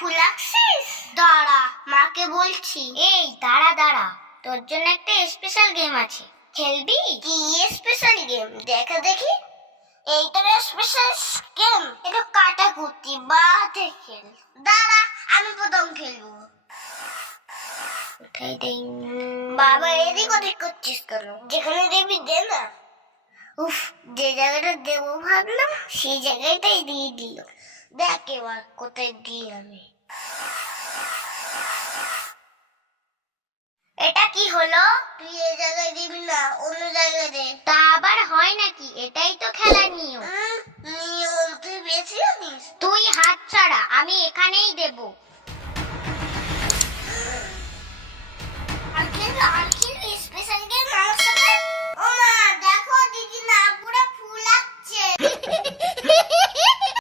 ফুল আঁকছিস? দাঁড়া, মাকে বলছি। এই দাঁড়া দাঁড়া, তোর জন্য একটা স্পেশাল গেম আছে, খেলবি? কি স্পেশাল গেম? দেখা দেখি। এইটার স্পেশাল গেম এটা কাটাকুটি বাতে খেল। দাঁড়া, আমি প্রথম খেলবো। উঠাই দেই। বাবা এদিক ওদিক করছিস কেন? যেখানে দেবি দে না। উফ, যে জায়গাটা দেবো ভাবলাম সেই জায়গাটাই দিয়ে দিল। দেখ এবার কোথায় দিই আমি। এটা কি হলো? তুই এই জায়গায় দিবি না, অন্য জায়গায় দে। তা আবার হয় নাকি? এটাই তো খেলার নিয়ম। নিয়ম তুই বেশি জানিস। তুই হাত ছাড়া, আমি এখানেই দেব। আর